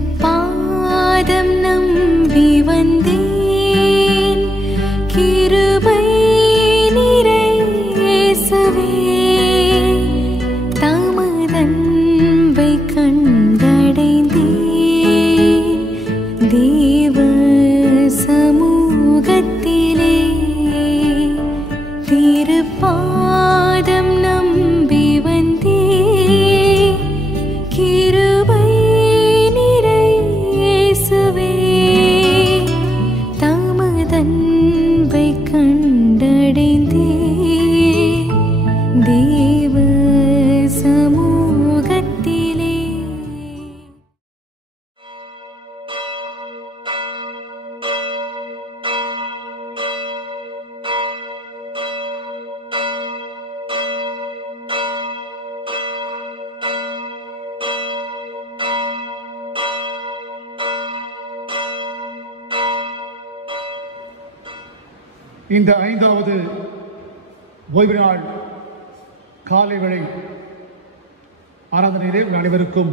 திருப்பாதம் நம்பி வந்தேன் கிருபை நிறை இயேசுவே தமதன்பை கண்டடைந்தேன் தேவ சமூகத்திலே திருப்பாதம் நம்பி வந்தேன் கிருபை நிறை இயேசுவே தமதன்பை கண்டடைந்தேன் தேவ சமூகத்திலே. இந்த 5வது ஓய்வு நாள் காலை வேளை ஆராதனையிலே உங்கள் அனைவருக்கும்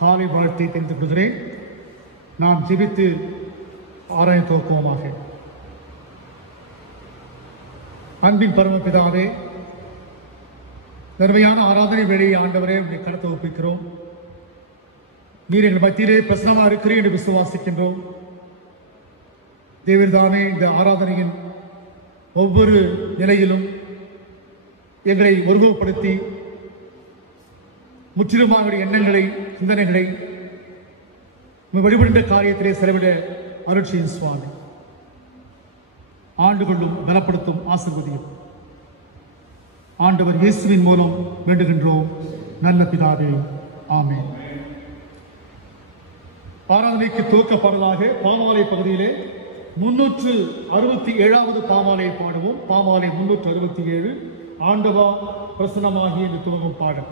காலை வாழ்த்தை தெரிந்து கொள்கிறேன். நாம் ஜெபித்து ஆராய துவக்குவோமாக. அன்பின் பரமபிதாவே, நன்மையான ஆராதனை வேளையை ஆண்டவரே உங்களை கடத்த ஒப்பிக்கிறோம். நீர் எங்கள் மத்தியிலே பிரசனமாக இருக்கிறேன் என்று விசுவாசிக்கின்றோம். தேவர்தாமே இந்த ஆராதனையின் ஒவ்வொரு நிலையிலும் எங்களை ஒருமுகப்படுத்தி முற்றிலுமாக எண்ணங்களை சிந்தனைகளை வழிபடுகின்ற காரியத்திலே செலவிட அருள் செய்யும் சுவாமி. ஆண்டு கொள்ளும் பலப்படுத்தும் ஆசீர்வதியும் ஆண்டவர் இயேசுவின் மூலம் வேண்டுகின்றோம் நல்ல பிதாவே, ஆமென். ஆராதனைக்கு துவக்க பாடலாக பாமாலை பகுதியிலே 367வது பாமாலை பாடுவோம். பாமாலை 367 ஆண்டவா பிரசன்னமாகி என்று துவங்கும் பாடல்.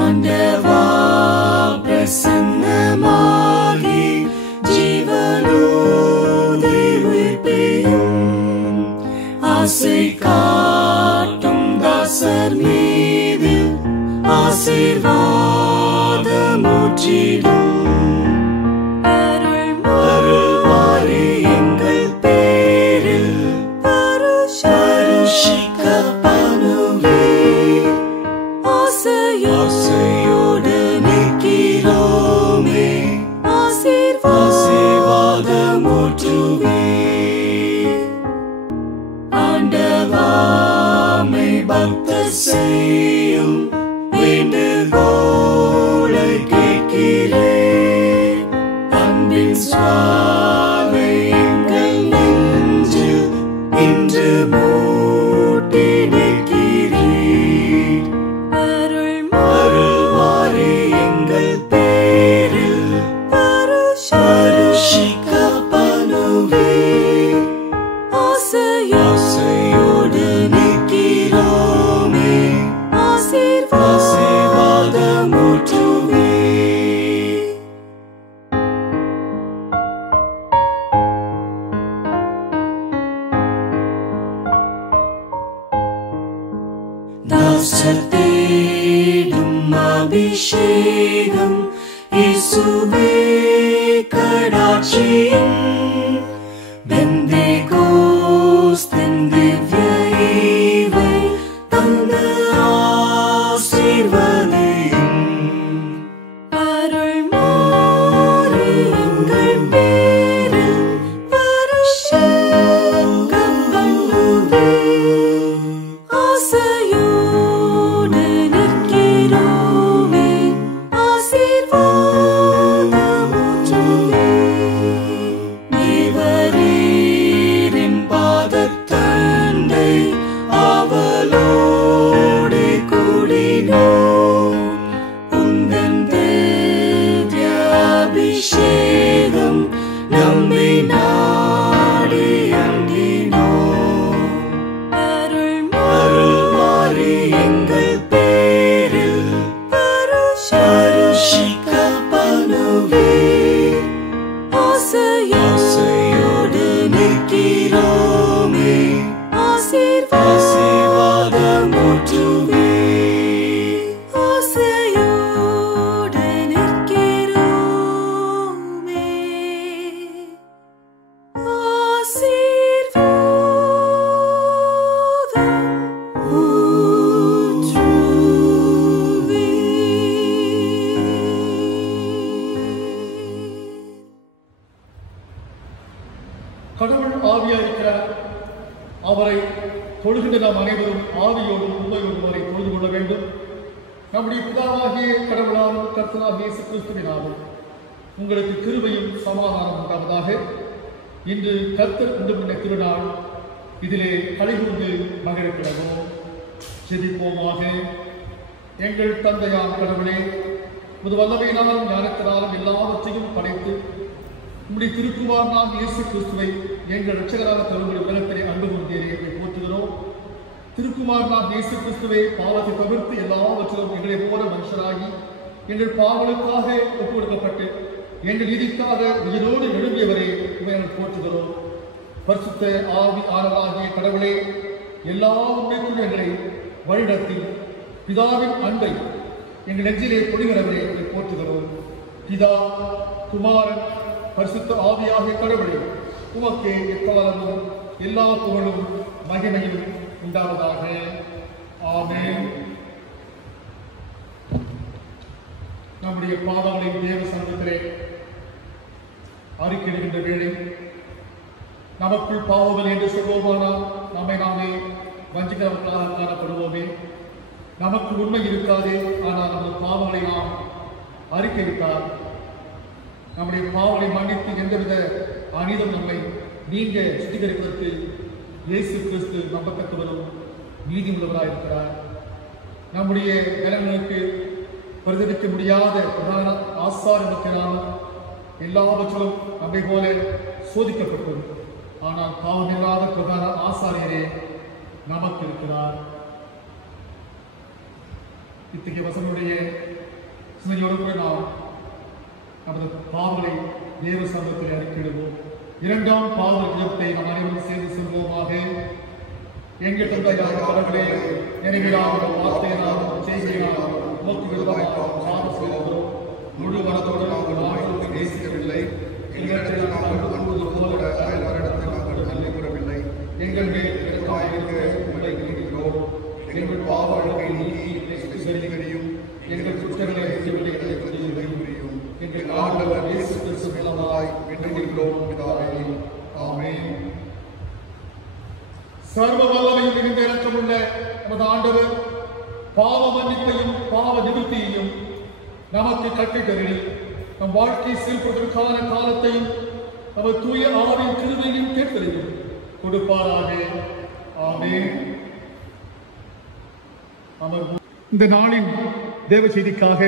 ஆண்டவா பிரசன்னமாகி ஜீவனோதை உயிர்ப்பையும் ஆசை காட்டும் தாசர் மீது ஆசீர்வாதமுற்றிடும். அருள்வாரி எங்கள் பேரில் பருஷிக்கப்பனுவீர். ஆசையோடு நிற்கிறோமே ஆசீர்வாதமுற்றுவீர். ஆண்டவாமை பக்தர் செய்யும் வேண்டுகோளை கேட்கிறேன். அன்பின் சுவாலை எங்கள் நெஞ்சில் இன்று மூட்டி நிற்கிறீர். அருள்வாரி எங்கள் பேரில் பருஷிக்கப்பனுவீர். ஆசையோடு நிற்கிறோமே ஆசீர்வாதமுற்றுவீர். தாசர் தேடும் அபிஷேகம் இயேசுவே கடாட்சியம். பெந்தேகோஸ்தின் திவ்ய ஈவை தந்து ஆசீர்வதியும். அருள்மாரி எங்கள் பேரில் பருஷிக்கப்பனுவீர். ஆசையோடு நிற்கிறோமே ஆசீர்வாதமுற்றுவீர். தேவரீர் ஆவியாக இருக்கிறார். அவரை தொழுகின்ற நாம் அனைவரும் ஆவியோடும் உண்மையோடும் அவரை தொழுது கொள்ள வேண்டும். நம்முடைய பிதாவாகிய கடவுளாலும் கர்த்தராகிய இயேசு கிறிஸ்துவினாலும் உங்களுக்கு கிருபையும் சமாதானம் உண்டாவதாக. இன்று கர்த்தர் கொண்டு வந்த திருநாள், இதிலே கலிகூர்ந்து மகிழ்கிறோம். ஜெபிப்போமாக. எங்கள் தந்தையாம் கடவுளே, முது வல்லமையினாலும் ஞானத்தினாலும் எல்லாவற்றையும் படைத்து உம்முடைய திருக்குமாரனாம் இயேசு கிறிஸ்துவை எங்கள் இரட்சகராக தருகிற உலகத்திலே அன்பு கொண்டீரே எங்களை போற்றுகிறோம். திருக்குமாரனாம் இயேசு கிறிஸ்துவை பாவத்தை தவிர்த்து எல்லாவற்றிலும் எங்களை போல மனுஷராகி எங்கள் பாவங்களுக்காக ஒப்பு கொடுக்கப்பட்டு எங்கள் நீதிக்காக உயிரோடு எழும்பியவரே இவர்கள் போற்றுகிறோம். பரிசுத்த ஆவி ஆனதாகிய கடவுளே, எல்லா உண்மைக்கும் எங்களை வழிநடத்தி பிதாவின் அன்பை எங்கள் நெஞ்சிலே பொழிகிறவரே எங்களை போற்றுகிறோம். பிதா, குமாரன், பரிசுத்த ஆவியாகிய கடவுளே, உமக்கே எக்காலமும் எல்லா புகழும் மகிமையும் உண்டாவதாக. ஆமென். நம்முடைய பாவங்களின் தேவ சமூகத்திலே அறிக்கையிடுகின்ற வேளை நமக்குள் பாவங்கள் என்று சொல்வோமானால் நம்மை நாமே வஞ்சிக்கிறவர்களாக காணப்படுவோமே. நமக்கு உண்மை இருக்காதே, ஆனால் நமது பாவங்களை நாம் அறிக்கையிட்டால் நம்முடைய பாவங்களை மன்னித்து எந்தவித அநீதம் நம்மை நீங்க சுத்திகரிப்பதற்கு இயேசு கிறிஸ்து நம்பத்தக்கவரும் நீதி உள்ளவராக இருக்கிறார். நம்முடைய நிலங்களுக்கு பிரதிநிதிக்க முடியாத பிரதான ஆசாரத்தினாலும் எல்லாவற்றிலும் நம்மை போல சோதிக்கப்பட்டோம். ஆனால் பாவமில்லாத பிரதான ஆசாரியரே நமக்கு இருக்கிறார். இத்தகைய வசனுடைய சிந்தனையோடு கூட நாம் நமது பாவங்களை தேவ சமூகத்தில் அறிக்கையிடுவோம். இரண்டாம் பாவ ஜெபத்தை நாம் அனைவரும் சேர்ந்து சொல்வோமாக. எங்கள் தந்தையாகிய கடவுளே, நினைவினாலும் வார்த்தையினாலும் செய்கையினாலும் உமக்கு விரோதமாக பாவம் செய்கிறோம். முழு மனதோடு நாங்கள் ஆண்டவரை நேசிக்கவில்லை. எங்கள் நன்மை கூறவில்லை. எங்கள் மேல் இரக்கமாயிருக்க உங்களை வேண்டுகிறோம். எங்கள் பாவ அழுகை நீக்கி சுத்திகரியும். எங்கள் குற்றங்களை புரியும். எங்கள் ஆண்டவர் இயேசு கிறிஸ்து மூலமாய் வேண்டுகிறோம் பிதாவே. ஆமென். சர்வ வல்லமையும் மிகுந்த இரக்கமுள்ள நமது ஆண்டவர் பாவ மன்னிப்பையும் பாவ நிவர்த்தியையும் நமக்கு கற்பித்தருளி நம் வாழ்க்கை செயல்படுவதற்கான காலத்தையும் நமது தூய ஆவின் கிருபையும் கேட்பதையும் கொடுப்பாராக. ஆமென். இந்த நாளின் தேவ செய்திக்காக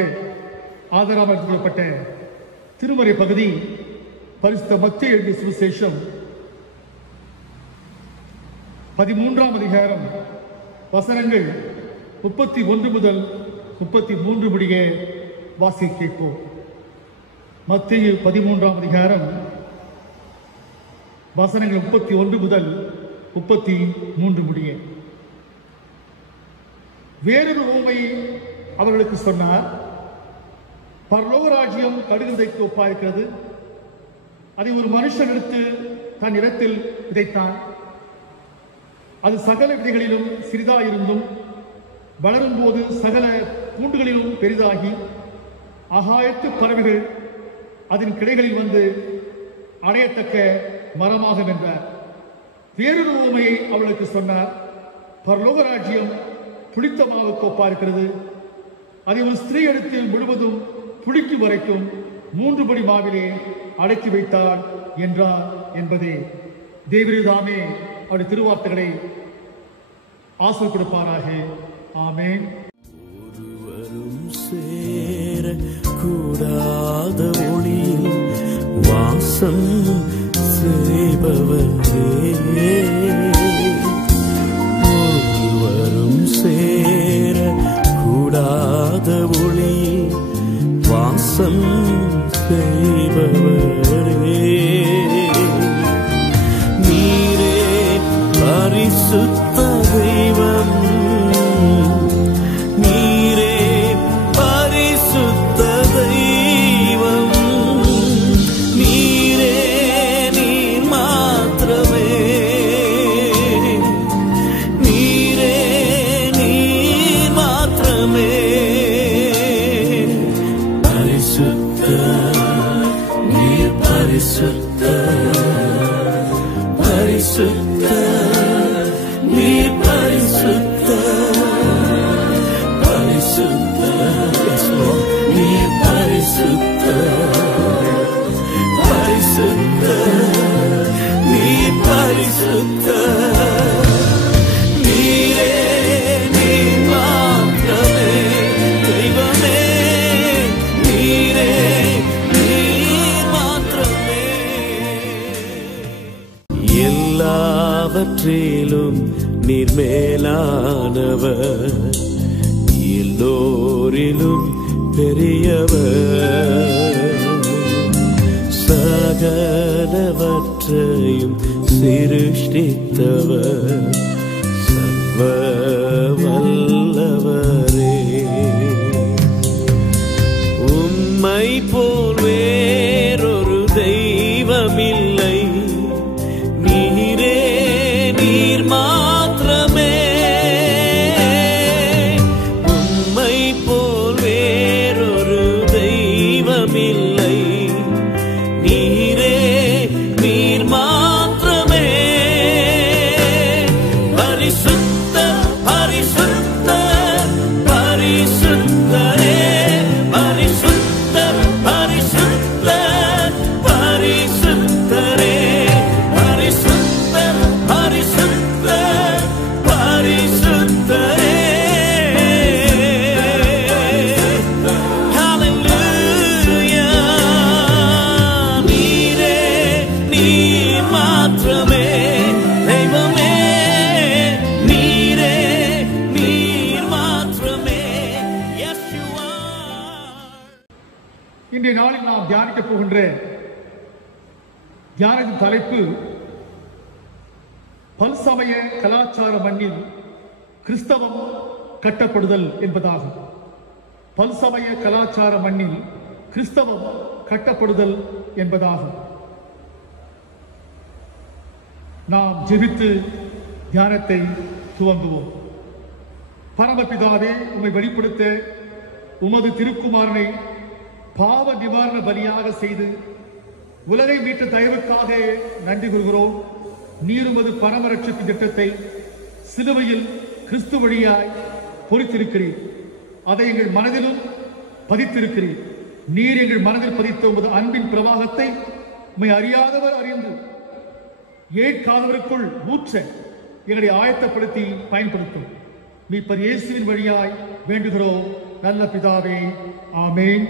ஆதரவாக கொள்ளப்பட்ட திருமறை பகுதி பரிசுத்த மத்தேயு எழுதிய சுவிசேஷம் 13ஆம் அதிகாரம் வசனங்கள் 31 முதல் 33 முடிய வாசிக்க கேட்போம். மத்தேயு 13ஆம் அதிகாரம் வசனங்கள் 31 முதல் 33 முடிய. வேறொரு உவமையை அவர்களுக்கு சொன்னார். பரலோக ராஜ்யம் கடுகுந்தைக்கு ஒப்பாயிருக்கிறது. அதை ஒரு மனுஷன் எடுத்து தன் இடத்தில் விதைத்தான். அது சகல விதைகளிலும் சிறிதாயிருந்தும் வளரும் போது சகல பூண்டுகளிலும் பெரிதாகி ஆகாயத்து பறவைகள் அதன் கிளைகளில் வந்து அடையத்தக்க மரமாக வென்றார். வேறொரு உவமையை அவளுக்கு சொன்னார். பரலோக ராஜ்யம் புளித்த மாவுக்கு ஒப்பாயிருக்கிறது. அதை ஒரு ஸ்திரீ எடுத்து முழுவதும் புளிக்கும் வரைக்கும் 3 படி மாவிலே அடக்கி வைத்தார் என்றார் என்பதே. தேவரீதாமே அவருடைய திருவார்த்தைகளை ஆசை கொடுப்பாராக. ஆமென். ஒருவரும் சேர கூடாத ஒளியில் வாசம் செய்பவரே, ஒருவரும் சேர கூடாத ஒளியில் வாசம் செய்பவரே, நீரே பரிசுத்த தெய்வம், நீரே பரிசுத்த தெய்வம், நீரே நீர் மாத்திரமே, நீரே நீர் மாத்திரமே, பரிசுத்த நீர் பரிசுத்த பரிசுத்த பரிசுத்த நீர் பரிசுத்த பரிசுத்த Yes, Lord. நீர் பரிசுத்த பரிசுத்த நீர் பரிசுத்த நீரே நீர் மாத்திரமே தெய்வமே நீரே நீர் மாத்திரமே எல்லாவற்றிலும் நீர் மேலானவர் எல்லோரிலும் பெரியவர் சகலவற்றையும் சிருஷ்டித்தவர் சர்வ வல்லவரே உம்மை போல் வேறொரு தெய்வமில்லை நீரே நீர் மாத்திரமே உம்மை போல் வேறொரு தெய்வமில்லை நீரே நீர் மாத்திரமே பரிசுத்த பரிசுத்த பரிசுத்தரே பரிசுத்த பரிசுத்த பரிசுத்தரே பரிசுத்த பரிசுத்த பரிசுத்தரே ஹalleluya நீரே நீர் மாத்திரமே தெய்வமே நீரே நீர் மாத்திரமே yes you are இன்றைய நாளில் நாம் தியானிக்க போகின்ற தியானத்தின் தலைப்பு பல்சமய கலாச்சார மண்ணில் கிறிஸ்தவம் கட்டப்படுதல் என்பதாகும். பல்சமய கலாச்சார மண்ணில் கிறிஸ்தவம் கட்டப்படுதல் என்பதாகும். நாம் ஜெபித்து தியானத்தை துவங்குவோம். பரமபிதாவே, உம்மை வெளிப்படுத்த உமது திருக்குமாரனை பாவ நிவாரண பலியாக செய்து உலகை மீட்ட தயவுக்காக நன்றி கூறுகிறோம். நீர் உமது பரமரட்சிப்பு திட்டத்தை சிலுவையில் கிறிஸ்து வழியாய் பொறித்திருக்கிறீர். அதை எங்கள் மனதிலும் பதித்திருக்கிறீர். நீர் எங்கள் மனதில் பதித்த உமது அன்பின் பிரவாகத்தை உம்மை அறியாதவர் அறிந்து ஏற்காதவருக்குள் ஊற்ற எங்களை ஆயத்தப்படுத்தி பயன்படுத்தும். மீட்பர் இயேசுவின் வழியாய் வேண்டுகிறோம் நல்ல பிதாவே, ஆமென்.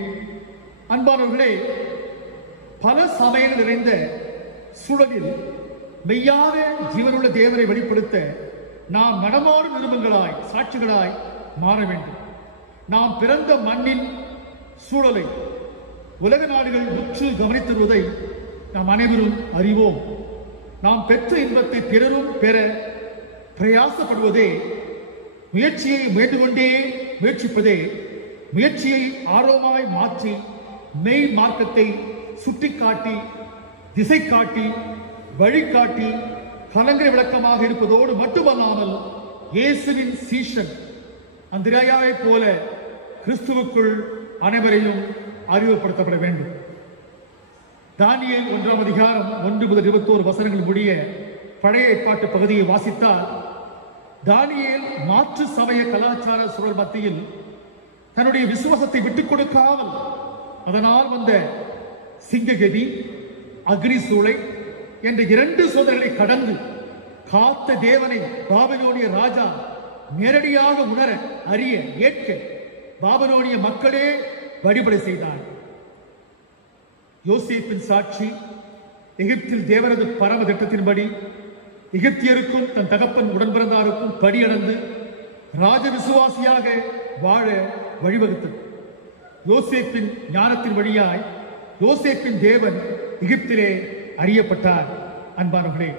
அன்பானவர்களே, பல சமயங்கள் நிறைந்த சூழலில் மெய்யான ஜீவனுள்ள தேவனை வெளிப்படுத்த நாம் நடமாடும் நிருபங்களாய் சாட்சிகளாய் மாற வேண்டும். நாம் பிறந்த மண்ணின் சூழலை உலக நாடுகள் உற்று கவனித்திருவதை நாம் அனைவரும் அறிவோம். நாம் பெற்ற இன்பத்தை பிறரும் பெற பிரயாசப்படுவதே, முயற்சியை வேண்டுகொண்டே முயற்சிப்பதே, முயற்சியை ஆர்வமாய் மாற்றி மெய் மார்க்கத்தை சுட்டிக்காட்டி திசை காட்டி வழிகாட்டி கலங்கரை விளக்கமாக இருப்பதோடு மட்டுமல்லாமல் இயேசுவின் சீஷன் அந்திரேயாவை போல கிறிஸ்துவுக்குள் அனைவரையும் அறிவுப்படுத்தப்பட வேண்டும். தானியேல் 1ஆம் அதிகாரம் 1 முதல் 21 வசனங்கள் முடிய பழைய ஏற்பாட்டு பகுதியை வாசித்தால், தானியேல் மாற்று சமய கலாச்சார சூழல் மத்தியில் தன்னுடைய விசுவாசத்தை விட்டுக் கொடுக்காமல் அதனால் வந்த சிங்ககதி, அக்னி சூளை என்ற 2 சோதனைகளை கடந்து காத்த தேவனை பாபிலோனிய ராஜா நேரடியாக உணர, அறிய, ஏற்க பாபிலோனிய மக்களே வழிபட செய்தார். யோசேப்பின் சாட்சி எகிப்தில் தேவனது பரம திட்டத்தின்படி எகிப்தியருக்கும் தன் தகப்பன் உடன்பிறந்தாருக்கும் படியடந்து ராஜ விசுவாசியாக வாழ வழிவகுத்தது. யோசேப்பின் ஞானத்தின் வழியாய் யோசேப்பின் தேவன் எகிப்திலே அறியப்பட்டார். அன்பானவர்களே,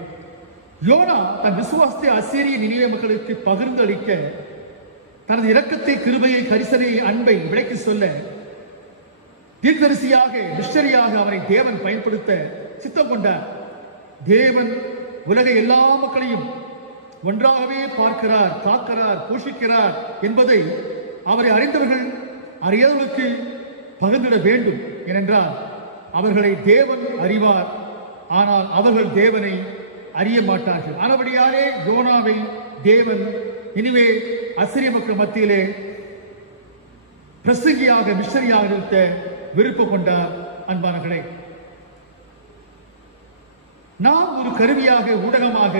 யோனா தன் விசுவாசத்தை அசீரிய நினிவே மக்களுக்கு பகிர்ந்து அளிக்க, தனது இரக்கத்தை, கிருபையை, கரிசனையை, அன்பை விளக்கி சொல்ல தீர்க்கதரிசியாக, மிஷனரியாக அவரை தேவன் பயன்படுத்த சித்தம் கொண்டார். தேவன் உலக எல்லா மக்களையும் ஒன்றாகவே பார்க்கிறார், காக்கிறார், போஷிக்கிறார் என்பதை அவரை அறிந்தவர்கள் அறியாதவர்களுக்கு பகிர்ந்திட வேண்டும். ஏனென்றால் அவர்களை தேவன் அறிவார், ஆனால் அவர்கள் தேவனை அறிய மாட்டார்கள். ஆனபடியாலே யோனாவை தேவன் இனிமே அசிரிய மக்கள் மத்தியிலே பிரசங்கியாக மிஷனரியாக இருக்க விருப்பம் கொண்டார். அன்பானவர்களே, நாம் ஒரு கருவியாக, ஊடகமாக,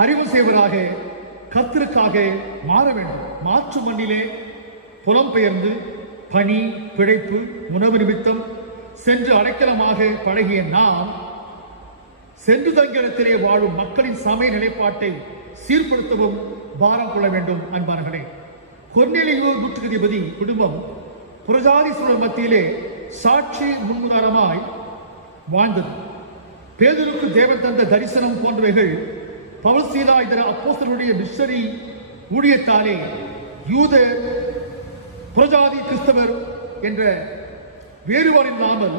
அறிவு செய்வராக கர்த்தருக்காக மாற வேண்டும். மாற்று மண்ணிலே புலம்பெயர்ந்து பணி, பிழைப்பு, உணவு நிமித்தம் சென்று அடைக்கலமாக பழகிய நாம் சென்று தங்கிடத்திலே வாழும் மக்களின் சமய நிலைப்பாட்டை சீர்படுத்தவும் பாரம் கொள்ள வேண்டும். அன்பானவர்களே, கொர்நேலியு நூற்றுக்கதிபதி குடும்பம் புறஜாதி சூழல் மத்தியிலே சாட்சி முன்னுதாரணமாய் வாழ்ந்தது. பேதுருக்கு தேவன் தந்த தரிசனம் போன்றவைகள் பவுல் சீலா இதர அப்போஸ்தலருடைய மிஷனரி ஊழியத்தாலே யூத புறஜாதி கிறிஸ்தவர் என்ற வேறுபாடு இல்லாமல்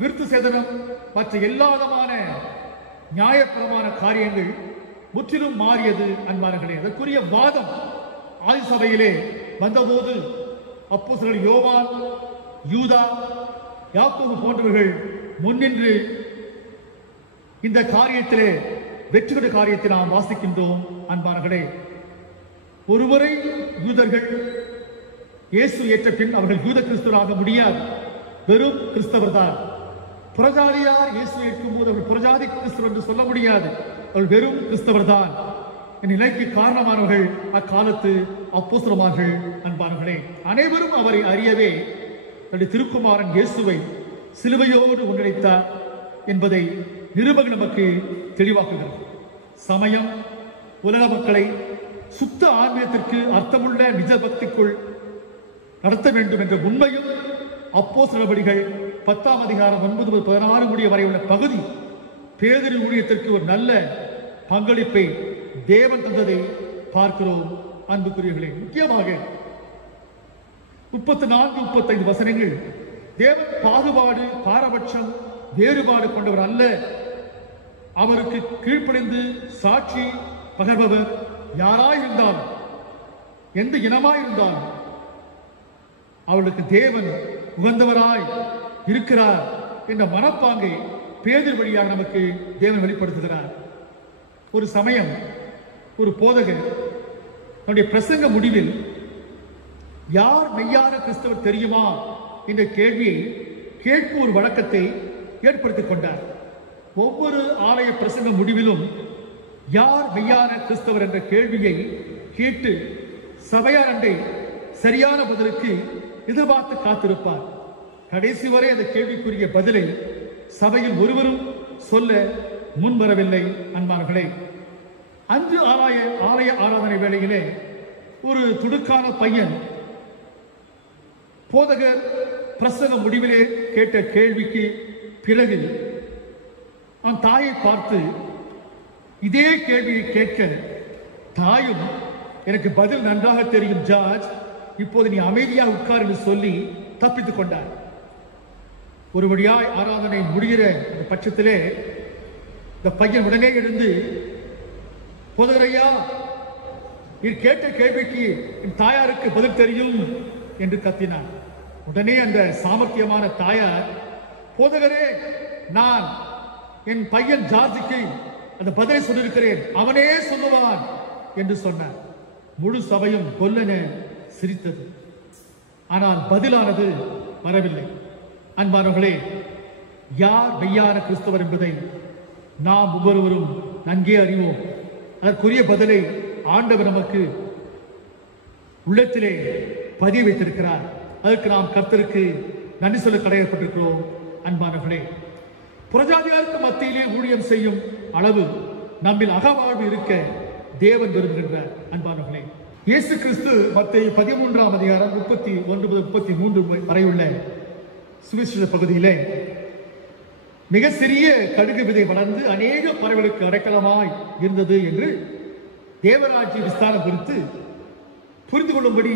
விருத்து சேதனம் மற்ற எல்லா விதமான நியாயபரமான காரியங்கள் முற்றிலும் மாறியது. அன்பானவர்களே, அதற்குரிய வாதம் ஆதி சபையிலே வந்தபோது அப்போஸ்தலர் யோவான், யூதா, யாக்கோபு போன்றவர்கள் முன்னின்று இந்த காரியத்திலே வெற்றி பெற்ற காரியத்தை நாம் வாசிக்கின்றோம். அன்பானவர்களே, ஒருவரை யூதர்கள் இயேசு ஏற்ற பின் அவர்கள் யூத கிறிஸ்தவராக முடியாது, வெறும் கிறிஸ்தவர் தான். புறஜாதியார் இயேசு ஏற்கும் போது அவர்கள் புறஜாதி கிறிஸ்தவர் என்று சொல்ல முடியாது, அவர்கள் வெறும் கிறிஸ்தவர் தான். நிலைக்கு காரணமானவர்கள் அக்காலத்து அப்போஸ்தலர்கள். அன்பானவர்களே, அனைவரும் அவரை அறியவே தன்னுடைய திருக்குமாரன் இயேசுவை சிலுவையோடு ஒன்றிணைத்தார் என்பதை நிருபங்கள் நமக்கு தெளிவாக்குகிறது. சமயம் உலக மக்களை சுத்த ஆன்மீகத்திற்கு அர்த்தமுள்ள நிஜ பக்திக்குள் நடத்த வேண்டும் என்ற உண்மையும் அப்போஸ்தலர் நடவடிக்கைகள் 10ஆம் அதிகாரம் 9 முதல் 16 முடிய வரை உள்ள பகுதி பேதுரு ஊழியத்திற்கு ஒரு நல்ல பங்களிப்பை தேவன் தந்ததை பார்க்கிறோம். அன்புக்குரியவர்களே, முக்கியமாக 34-35 வசனங்கள் தேவன் பாகுபாடு, பாரபட்சம், வேறுபாடு கொண்டவர் அல்ல. அவருக்கு கீழ்ப்படிந்து சாட்சி பகர்பவர் யாராயிருந்தாலும், எந்த இனமாயிருந்தாலும் அவளுக்கு தேவன் உகந்தவராய் இருக்கிறார் என்ற மனப்பாங்கை பேதுரு வழியாக நமக்கு தேவன் வெளிப்படுத்துகிறார். ஒரு சமயம் ஒரு போதகர் தன்னுடைய பிரசங்க முடிவில் யார் மெய்யான கிறிஸ்தவர் தெரியுமா என்ற கேள்வியை கேட்கும் ஒரு வழக்கத்தை ஏற்படுத்திக் கொண்டார். ஒவ்வொரு ஆலய பிரசங்க முடிவிலும் யார் மெய்யான கிறிஸ்தவர் என்ற கேள்வியை கேட்டு சபையார் அண்டை சரியான பதிலுக்கு எதிர்பார்த்து காத்திருப்பார். கடைசி வரை அந்த கேள்விக்குரிய பதிலை சபையில் ஒருவரும் சொல்ல முன்வரவில்லை. அன்பார்களே, அன்று ஆலய ஆராதனை வேளையிலே ஒரு துடுக்கான பையன் போதகர் பிரசங்க முடிவிலே கேட்ட கேள்விக்கு பிறகு அவன் தாயை பார்த்து இதே கேள்வியை கேட்க, தாயும் எனக்கு பதில் நன்றாக தெரியும் ஜார்ஜ், இப்போது நீ அமைதியாக உட்கார் என்று சொல்லி தப்பித்துக் கொண்டார். ஒரு வழியாய் ஆராதனை முடிகிற பட்சத்திலே இந்த பையன் உடனே எழுந்து, போதகரையா, நீ கேட்ட கேள்விக்கு என் தாயாருக்கு பதில் தெரியும் என்று கத்தினார். உடனே அந்த சாமர்த்தியமான தாயார், போதகரே, நான் என் பையன் ஜார்ஜுக்கு அந்த பதிலை சொல்லியிருக்கிறேன், அவனே சொல்லுவான் என்று சொன்னார். முழு சபையும் கொல்லென சிரித்தது. ஆனால் பதிலானது வரவில்லை. அன்பானவர்களே, யார் மெய்யான கிறிஸ்தவர் என்பதை நாம் ஒவ்வொருவரும் நன்கே அறிவோம். அதற்குரிய பதிலை ஆண்டவர் நமக்கு உள்ளத்திலே பதிய வைத்திருக்கிறார். அதற்கு நாம் கர்த்தருக்கு நன்றி சொல்ல கடமைப்பட்டிருக்கிறோம். அன்பானவர்களே, புறஜாதியாருக்கு மத்தியிலே ஊழியம் செய்யும் அளவு நம்மில் அகவாழ்வு இருக்க தேவன் விரும்புகின்றார். அன்பானவர்களே, இயேசு கிறிஸ்து மத்தேயு 13ஆம் அதிகாரம் 31-33 வரை உள்ள சுவிசேஷ பகுதியிலே மிக சிறிய கடுகு விதை வளர்ந்து அநேக பறவைகளுக்கு அடைக்கலமாய் இருந்தது என்று தேவராஜ்ய விஸ்தாரம் குறித்து புரிந்து கொள்ளும்படி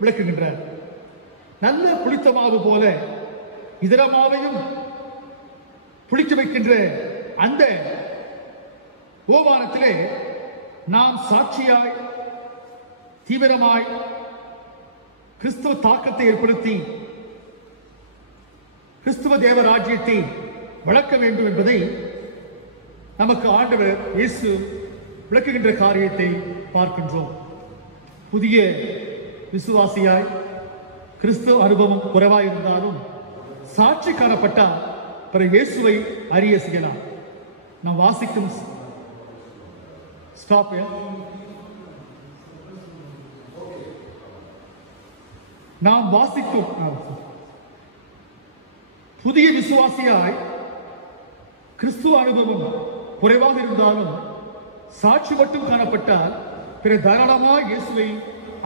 விளக்குகின்றார். நல்ல புளித்த மாவு போல இதர மாவையும் புளிக்க வைக்கின்ற அந்த ஓமானத்திலே நாம் சாட்சியாய் தீவிரமாய் கிறிஸ்துவ தாக்கத்தை ஏற்படுத்தி கிறிஸ்துவ தேவ ராஜ்யத்தை வளர்க்க வேண்டும் என்பதை நமக்கு ஆண்டவர் இயேசு விளக்குகின்ற காரியத்தை பார்க்கின்றோம். புதிய விசுவாசியாய் கிறிஸ்துவ அனுபவம் குறைவாய் இருந்தாலும் சாட்சி காணப்பட்டால் பிறகு இயேசுவை அறிய செய்யலாம். நாம் வாசிக்கும் நாம் வாசிக்கும் புதிய விசுவாசியாய் கிறிஸ்துவ அனுபவம் குறைவாக இருந்தாலும் சாட்சி மட்டும் காணப்பட்டால் பிற தாராளமாக இயேசுவை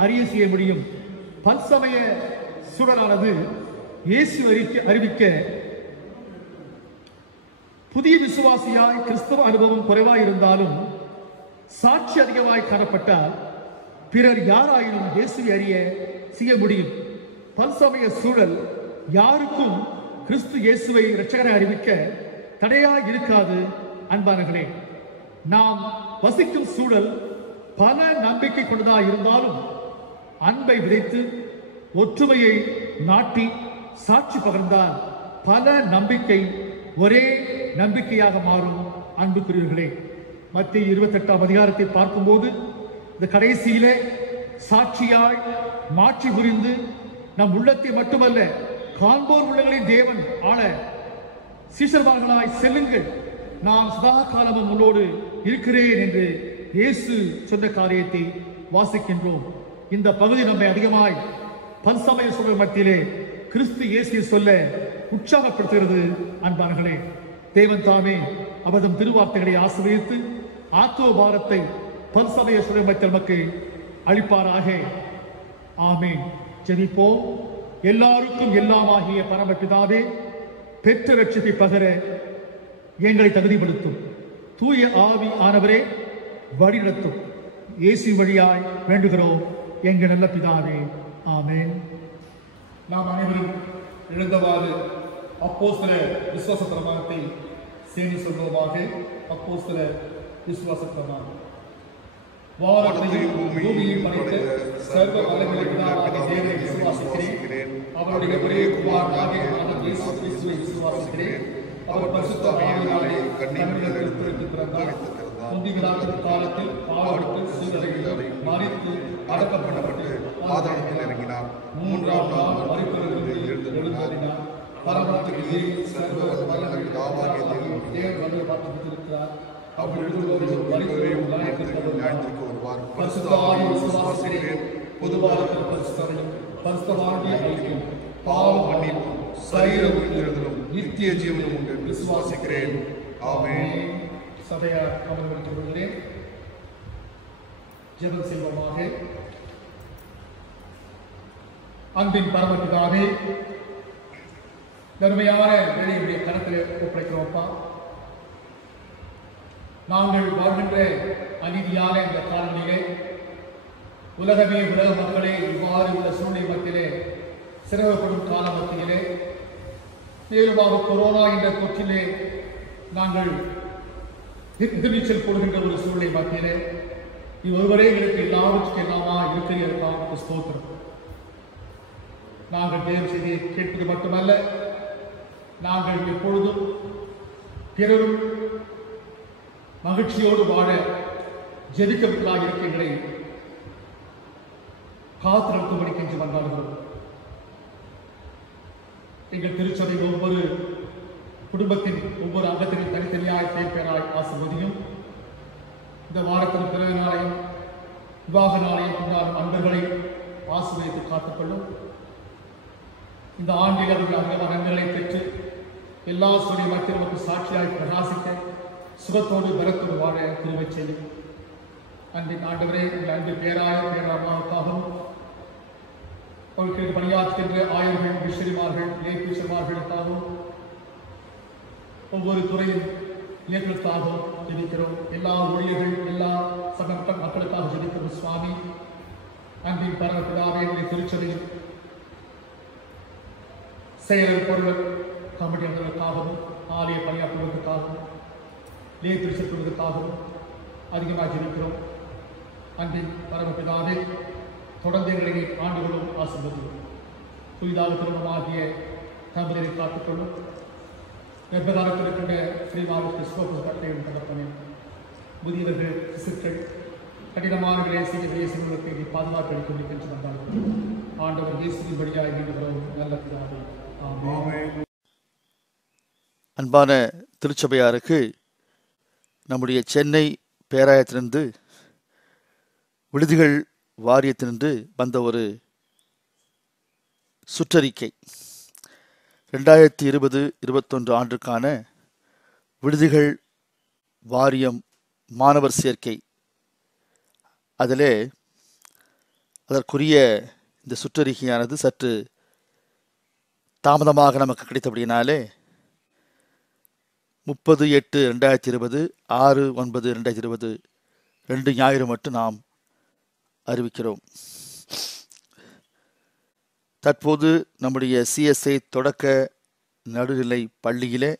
அறிய செய்ய முடியும். பல்சமய சூழலானது இயேசு அறிவிக்க புதிய விசுவாசியாய் கிறிஸ்தவ அனுபவம் குறைவாய் இருந்தாலும் சாட்சி அதிகமாய் காணப்பட்டால் பிறர் யாராயினும் இயேசுவை அறிய செய்ய முடியும். பல்சமய சூழல் யாருக்கும் கிறிஸ்து இயேசுவை இரட்சகரை அறிவிக்க தடையாய் இருக்காது. அன்பானர்களே, நாம் வசிக்கும் சூழல் பல நம்பிக்கை கொண்டதாக இருந்தாலும் அன்பை விதைத்து ஒற்றுமையை நாட்டி சாட்சி பகர்ந்தால் பல நம்பிக்கை ஒரே நம்பிக்கையாக மாறும். அன்புக்குரியவர்களே, மத்திய 28ஆம் அதிகாரத்தை பார்க்கும்போது இந்த கடைசியிலே சாட்சியாய் மாற்றி புரிந்து நம் உள்ளத்தை மட்டுமல்ல காண்போர் உள்ளங்களின் தேவன் ஆள சீஷர்மார்களாய் செல்லுங்கள், நான் சதா காலமும் உன்னோடு இருக்கிறேன் என்று இயேசு சொன்ன காரியத்தை வாசிக்கின்றோம். இந்த பகுதி நம்மை அதிகமாய் பல்சமய சூழல் மத்தியிலே கிறிஸ்து இயேசுவை சொல்ல உற்சாகப்படுத்துகிறது. அன்பானர்களே, தேவன் தாமே அவரது திருவார்த்தைகளை ஆசீர்வதித்து ஆத்துவ பாரத்தை பல்சமய சூழல் மத்தியில் நமக்கு அளிப்பாராக. ஆமென். ஜெபிப்போம். எல்லாருக்கும் எல்லாமாகிய பரமபிதாவே, பெற்ற ரட்சிப்பை பகர எங்களை தகுதிப்படுத்தும் தூய ஆவி ஆனவரே வழிநடத்தும். இயேசு வழியாய் வேண்டுகிறோம் எங்கள் நல்ல பிதாவே. ஆமென். நாம் அனைவரும் எழுந்தவாறு அப்போஸ்தல விசுவாச பிரமாணத்தை சேர்ந்து சொல்வோமாக. அப்போஸ்தல விசுவாச பிரமாணம். வானத்தையும் பூமியையும் படைத்த சர்வ வல்லமையுள்ள பிதாவாகிய தேவனை விசுவாசிக்கிறேன். அவருடைய ஒரே குமாரனாகிய இயேசு கிறிஸ்துவை விசுவாசிக்கிறேன். அவர் பரிசுத்த ஆவியினாலே கன்னிகையில் பிறந்தார். முந்தின காலத்தில் பாடுபட்டு சிலுவையில் மரித்து அடக்கப்பட்டு பாதாளத்தில் இறங்கினார். 3ஆம் நாள் மரித்தோரிலிருந்து எழுந்தருளினார். பரலோகத்துக்கு ஏறி சர்வ வல்லமையுள்ள பிதாவாகிய தேவன் வழியை பார்த்துவிட்டிருக்கிறார். அவர் எழுந்தருளும் வழிவரையும் நியாயத்திற்கு வருவார். பரிசுத்த ஆவியை விசுவாசிக்கிறேன். பொதுவாக பரிசுத்தரையும் பரிசுத்தமாகிய ஐக்கியம் பாவ மன்னிப்பும் சரீர உயிர்த்தெழுதலும் நித்திய ஜீவனும் உண்டு விசுவாசிக்கிறேன். ஆமென். சபையார் அமர்ந்திருக்கிற பொழுதே ஜெபம் செய்வோமாக. அன்பின் பரமபிதாவே, தர்மையான வேலையுடைய கணக்கில் ஒப்படைக்கிறோம்ப்பா. நாங்கள் வாழ்கின்ற அநீதியான இந்த காலநிலையிலே உலக மக்களே இவ்வாறு உள்ள சூழ்நிலை மத்தியிலே சிரமப்படும் கால மத்தியிலே மேலுமாக கொரோனா என்ற தொற்றிலே நாங்கள் எதிர்நீச்சல் போடுகின்ற ஒரு சூழ்நிலை மத்தியிலே ஒருவரே எங்களுக்கு எல்லாவற்றுக்கும் எல்லாமா இருக்கிற ஸ்தோத்திரம். நாங்கள் தேவ செய்தியை கேட்பது மட்டுமல்ல, நாங்கள் எப்பொழுதும் பிறரும் மகிழ்ச்சியோடு வாழ ஜெபிக்கவில்லாக இருக்கைகளை காத்திருக்கும்படி கெஞ்சி வந்தார்கள். எங்கள் திருச்சபை ஒவ்வொரு குடும்பத்தின் ஒவ்வொரு அங்கத்திலும் தனித்தனியாய் பேராய் ஆசிர்வதியும். இந்த வாரத்தின் பிறகு நாளையும் விவாக நாளையும் கொண்டாடும் அன்பர்களை ஆசிர்வதித்து காத்துக்கொள்ளும். இந்த ஆண்டில் அவர்கள் அதிகமான நன்மைகளை பெற்று எல்லா சூழ்நிலை மக்கள் நமக்கு சாட்சியாய் பிரகாசிக்க சுகத்தோடு பலத்தோடு வாழ திருவை செய்யும். அன்பின் ஆண்டவரே, இந்த அன்பு பேராமாவுக்காகவும் அவர்களுக்கு பணியாற்றுகின்ற ஆயர்கள், மிஷனரிமார்கள், லேபிஷமார்களுக்காகவும் ஒவ்வொரு துறையின் இயக்கங்களுக்காகவும் ஜெபிக்கிறோம். எல்லா ஊழியர்கள், எல்லா சக மக்களுக்காக ஜெபிக்கிறோம். சுவாமி, அன்பின் பரமபிதாவே, திருச்சபையில் செயலர் பொருள் கமிட்டியாளர்களுக்காகவும் ஆலய பணியாற்றுவதற்காகவும் லேபிஷத்துவதற்காகவும் அதிகமாக ஜெபிக்கிறோம். அன்பின் பரமபிதாவே, தொடர்ந்து எங்களை ஆண்டுகளும் ஆசிர்வதியும். புதிதாக திருமணமாகிய தம்பதியை காத்துக்கொள்ளும். கர்ப்பகாலத்தில் இருக்கின்ற ஸ்ரீமாவு கிறிஸ்தோபஸ் கட்டையும் தகப்பனே முதியவர்கள் சிசுக்கள் கடினமான விளையாசிய சிறுவர்களுக்கு நீ பாதுகாப்பு அளிக்கும் என்று வந்தார்கள். ஆண்டவர் இயேசுவின் வழியாக வேண்டுகிறோம் நல்ல பிதாவே. ஆமென். அன்பான திருச்சபையாருக்கு நம்முடைய சென்னை பேராயத்திலிருந்து விடுதிகள் வாரியத்திலிருந்து வந்த ஒரு சுற்றறிக்கை 2020-21 ஆண்டுக்கான விடுதிகள் வாரியம் மாணவர் சேர்க்கை. அதிலே அதற்குரிய இந்த சுற்றறிக்கையானது சற்று தாமதமாக நமக்கு கிடைத்தபடியினாலே 30/8/2020 6/9/2020 2 ஞாயிறு மட்டும் நாம் அறிவிக்கிறோம். தற்போது நம்முடைய சிஎஸ்ஐ தொடக்க நடுநிலை பள்ளியிலே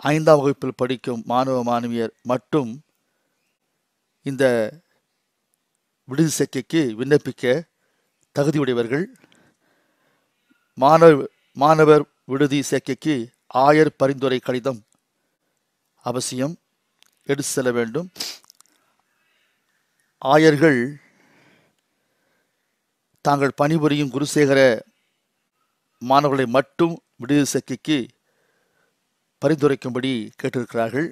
5ஆம் வகுப்பில் படிக்கும் மாணவ மாணவியர் மட்டும் இந்த விடுதி சேர்க்கைக்கு விண்ணப்பிக்க தகுதியுடையவர்கள். மாணவர் விடுதி சேர்க்கைக்கு ஆயர் பரிந்துரை கடிதம் அவசியம் எடுத்து செல்ல வேண்டும். ஆயர்கள் தாங்கள் பணிபுரியும் குருசேகர மாணவர்களை மட்டும் விடுதி சேர்க்கைக்கு பரிந்துரைக்கும்படி கேட்டிருக்கிறார்கள்.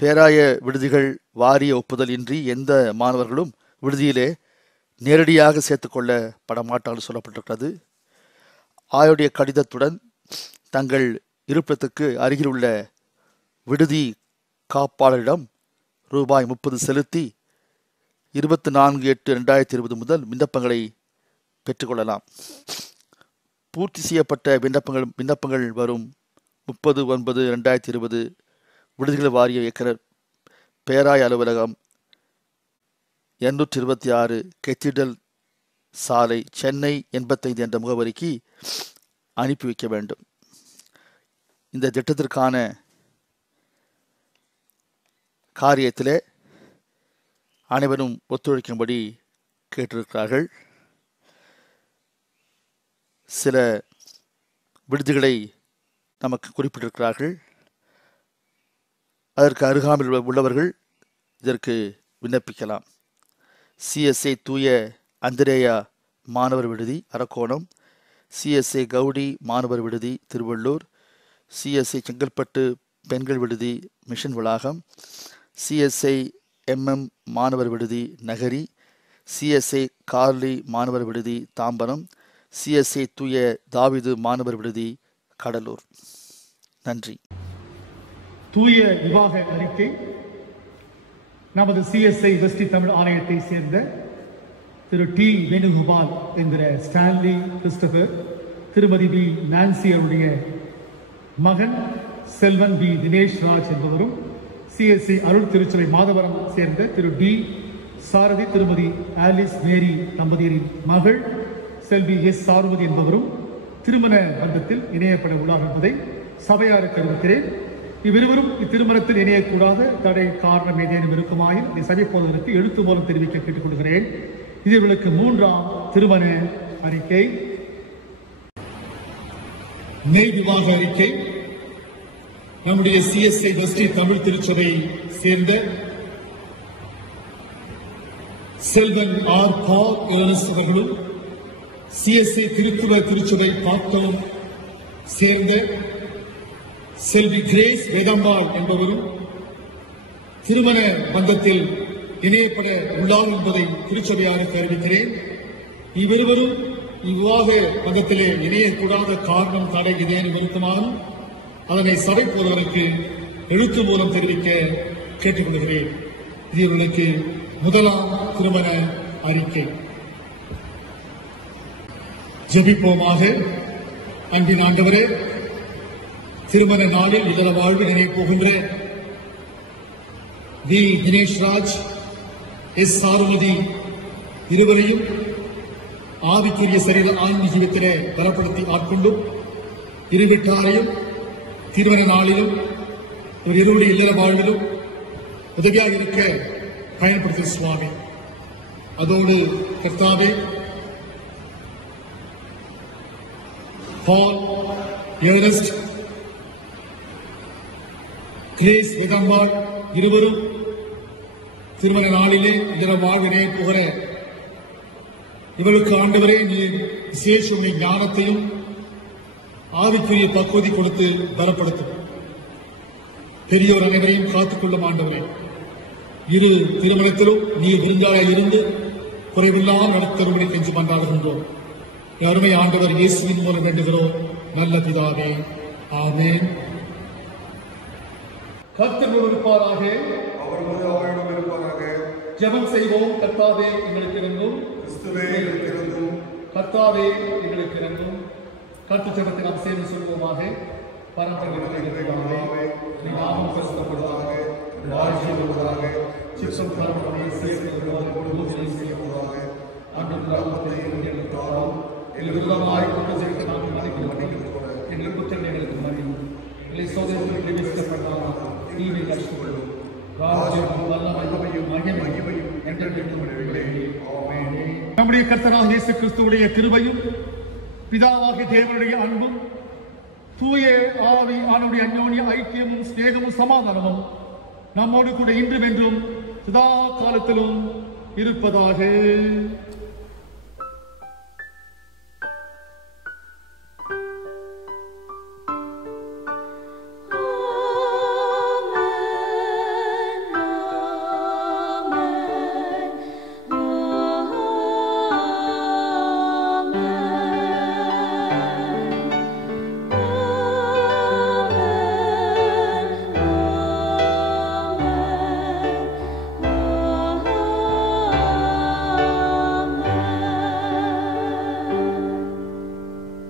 பேராய விடுதிகள் வாரிய ஒப்புதல் இன்றி எந்த மாணவர்களும் விடுதியிலே நேரடியாக சேர்த்துக்கொள்ளப்பட மாட்டார்கள் சொல்லப்பட்டிருக்கிறது. ஆயருடைய கடிதத்துடன் தங்கள் இருப்பிடத்துக்கு அருகில் உள்ள விடுதி காப்பாளரிடம் ரூபாய் 30 செலுத்தி 24/8/2020 முதல் விண்ணப்பங்களை பெற்றுக்கொள்ளலாம். பூர்த்தி செய்யப்பட்ட விண்ணப்பங்கள் வரும் 30/9/2020 விடுதிகள் வாரிய இயக்குனர் பேராய அலுவலகம் 226 கெத்திடல் சாலை சென்னை 85 என்ற முகவரிக்கு அனுப்பி வைக்க வேண்டும். இந்த திட்டத்திற்கான காரியத்திலே அனைவரும் ஒத்துழைக்கும்படி கேட்டிருக்கிறார்கள். சில விடுதிகளை நமக்கு குறிப்பிட்டிருக்கிறார்கள். அதற்கு அருகாமையில் உள்ளவர்கள் இதற்கு விண்ணப்பிக்கலாம். சிஎஸ்ஐ தூய அந்திரேயா மாணவர் விடுதி அரக்கோணம், சிஎஸ்ஐ கவுடி மாணவர் விடுதி திருவள்ளூர், சிஎஸ்ஐ செங்கல்பட்டு பெண்கள் விடுதி மிஷன் வளாகம், சிஎஸ்ஐ MM மாணவர் விடுதி நகரி, சிஎஸ்ஐ கார்லி மாணவர் விடுதி தாம்பரம், சிஎஸ்ஐ தூய தாவிது மாணவர் விடுதி கடலூர். நன்றி. தூய விவாக அறிக்கை நமது சிஎஸ்ஐ வெஸ்டி தமிழ் ஆணையத்தை சேர்ந்த திரு டி வேணுகோபால் என்கிற ஸ்டான்லி கிறிஸ்டபர், திருமதி பி நான்சி அவருடைய மகன் செல்வன் பி தினேஷ் ராஜ் என்பவரும், சிஎஸ்சி அருள் திருச்சபை மாதவரம் சேர்ந்த திரு டி சாரதி திருமதி ஆலிஸ் மேரி தம்பதியரின் மகள் செல்வி எஸ் சாருமதி என்பவரும் திருமண பந்தத்தில் இணையப்பட உள்ளார் என்பதை சபையாருக்கு அறிவிக்கிறேன். இவ்விருவரும் இத்திருமணத்தில் இணையக்கூடாத தடை காரணம் ஏதேனும் இருக்குமாயின் இதை சபை போதவருக்கு எழுத்து மூலம் தெரிவிக்க கேட்டுக்கொள்கிறேன். இவர்களுக்கு 3ஆம் திருமண அறிக்கை. மேல் விவாக அறிக்கை நம்முடைய சிஎஸ்ஐ வெஸ்டி தமிழ் திருச்சபை சேர்ந்த செல்வன் ஆர் பால் ஏர்னஸ்ட் அவர்களும், சிஎஸ்ஐ திருத்துவ திருச்சபை பாக்தலும் சேர்ந்த செல்வி கிரேஸ் வேதம்பாள் என்பவரும் திருமண பந்தத்தில் இணையப்பட உள்ளார் என்பதை திருச்சபையாருக்கு அறிவிக்கிறேன். இவ்விருவரும் இவ்வாக பந்தத்திலே இணையக்கூடாத காரணம் தடை ஏதேனும் இருக்குமானும் அதனை சபை போதவருக்கு எழுத்து மூலம் தெரிவிக்க கேட்டுக்கொள்கிறேன். இது இவர்களுக்கு 1ஆம் திருமண அறிக்கை. ஜெபிப்போமாக. அன்பின் ஆண்டவரே, திருமண நாளில் இதர வாழ்வு நினைப்போகின்ற வி தினேஷ் ராஜ், எஸ் சாருமதி இருவரையும் ஆவிக்குரிய சரீர ஆன்மீக ஜீவித்திலே பலப்படுத்தி ஆட்கொண்டும் இருவிட்டாரையும் திருமண நாளிலும் ஒரு இருவருடைய இல்லற வாழ்விலும் உதவியாக இருக்க பயன்படுத்தும் சுவாமி. அதோடு கர்த்தாவே, பால் ஏர்னஸ்ட் கிரேஸ் வேதம்பாள் இருவரும் திருமண நாளிலே இதர வாழ்வினை புகழ இவளுக்கு ஆண்டவரே நீர் விசேஷ ஞானத்தையும் ஆவிக்குரிய பக்குவதி கொடுத்து பலப்படுத்தும். பெரியோர் அனைவரையும் காத்துக்கொள்ளும் ஆண்டவரே. இரு திருமணத்திலும் நீ விருந்தாளாய் இருந்து குறைவில்லாமல் நடத்தரும்படி கெஞ்சி கொண்டாடுகின்றோம். அருமை ஆண்டவர் இயேசுவின் மூலம் வேண்டுகிறோம் நல்ல பிதாவே, ஆமென். கர்த்தர் இருப்பாராக, ஜெபம் செய்வோம். கர்த்தாவே எங்களுக்கு இருந்தும், கர்த்தாவே எங்களுக்கு இருந்தும். கர்த்தர் ஜெபத்தை நாம் சேர்ந்து சொல்வோமாக. பரம்பரை நீ நாமம் பேசப்படுவதாக, ராஜ்யம் வருவதாக, சித்தம் பரம்பரை சேர்க்கப்படுவதாக, அன்று நாமத்தை எங்களுக்கு ஆளும். எங்கள் விருதமாய் குற்றம் செய்து நாம் மன்னிக்கிறோம். எங்கள் குற்றம் எங்களுக்கு மன்னியும். எங்களை சோதனைகளுக்கு விதிக்கப்பட்டால் தீமை கஷ்டப்படும். ராஜ்யம் வல்லமையும் மகிமையும் என்றென்றைக்கும் நம்முடைய கர்த்தராகிய இயேசு கிறிஸ்துவுடைய கிருபையும் பிதாவாகிய தேவனுடைய அன்பும் தூய ஆவி ஆனவருடைய அந்யோன்ய ஐக்கியமும் ஸ்நேகமும் சமாதானமும் நம்மோடு கூட இன்றும் என்றும் சதா காலத்திலும் இருப்பதாக.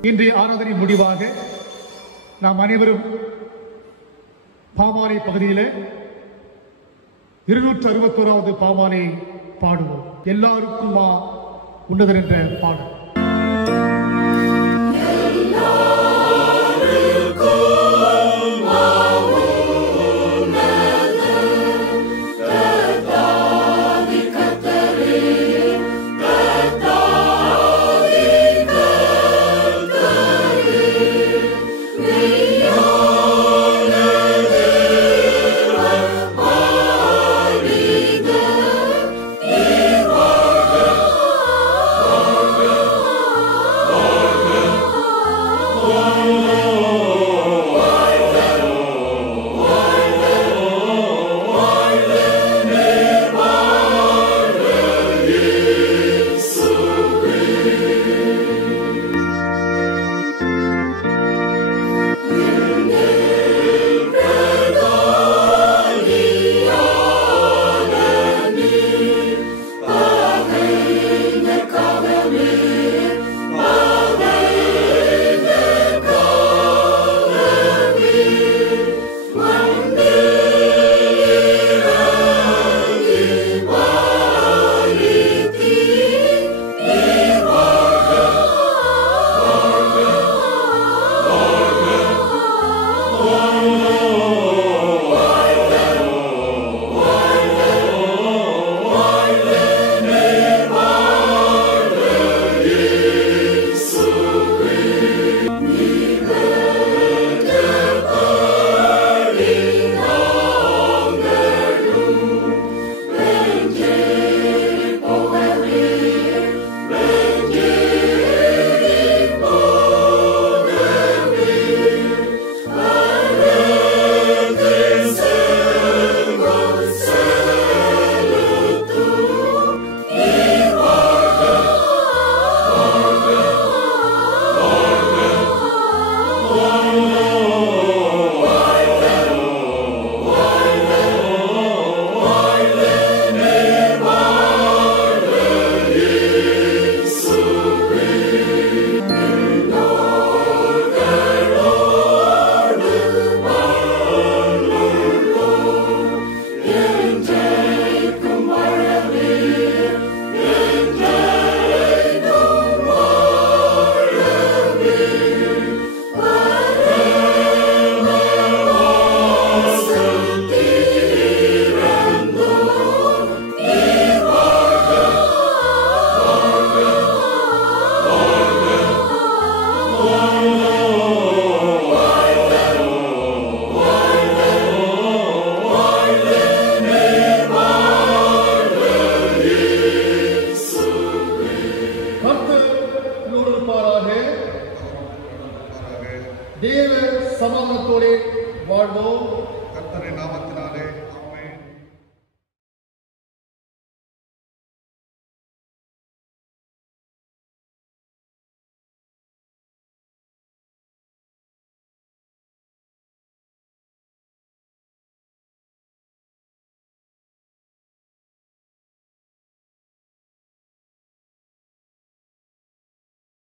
இன்றைய ஆராதனை முடிவாக நாம் அனைவரும் பாமாலை பகுதியில் 261வது பாமாலை பாடுவோம். எல்லாருக்குமா உன்னதர் என்ற பாடல்.